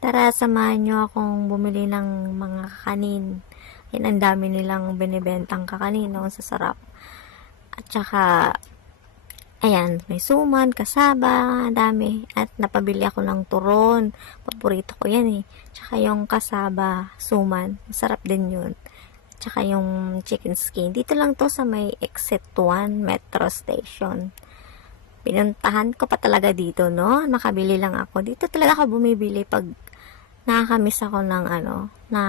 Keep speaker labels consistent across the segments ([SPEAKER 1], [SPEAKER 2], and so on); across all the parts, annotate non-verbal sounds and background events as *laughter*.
[SPEAKER 1] Tara, samahan nyo akong bumili ng mga kakanin. Yan, ang dami nilang binibentang kakanin, no? Sa sarap. At saka, ayan, may suman, kasaba, dami. At napabili ako ng turon. Paborito ko yan eh. Tsaka yung kasaba, suman. Masarap din yun. Tsaka yung chicken skin. Dito lang to sa may exit 1 metro station. Pinuntahan ko pa talaga dito, no? Nakabili lang ako. Dito talaga ako bumibili pag nakakamiss ako ng ano, na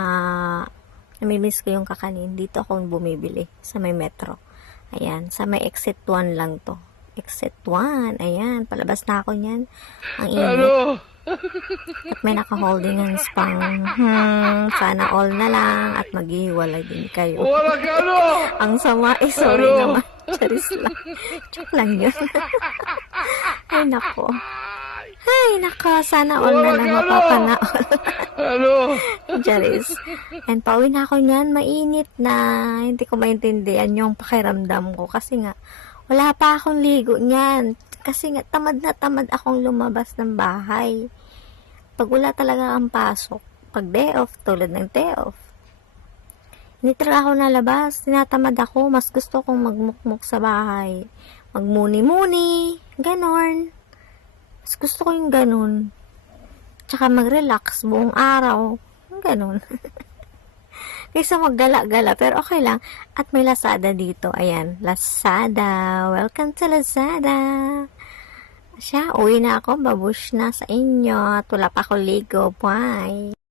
[SPEAKER 1] namimiss ko yung kakanin. Dito ako bumibili sa may metro. Ayan, sa may exit 1 lang to. Exit 1, ayan, palabas na ako niyan. Ang init. At may naka-holding hands pang, hmm, sana all na lang at maghihiwalay din kayo.
[SPEAKER 2] Wala ka ano?
[SPEAKER 1] Ang sama, eh, sorry
[SPEAKER 2] Ano?
[SPEAKER 1] naman. Charis lang. Joke lang yun. *laughs* Ay, nako. Ay, nako. Sana all na lang
[SPEAKER 2] ka, *laughs* ano?
[SPEAKER 1] Charis. And pauwi na ako niyan. Mainit na. Hindi ko maintindihan yung pakiramdam ko. Kasi nga, wala pa akong ligo niyan. Kasi nga, tamad na tamad akong lumabas ng bahay. Pag wala talaga ang pasok, pag day off, tulad ng day off, hindi talaga ako nalabas. Tinatamad ako. Mas gusto kong magmukmuk sa bahay. Magmuni-muni. Ganon. Mas gusto ko yung ganon. Tsaka mag-relax buong araw. Ganon. *laughs* Kaysa maggala-gala. Pero okay lang. At may Lazada dito. Ayan. Lazada. Welcome to Lazada. Siya, uwi na ako. Babush na sa inyo. Pa ako ligo. Bye.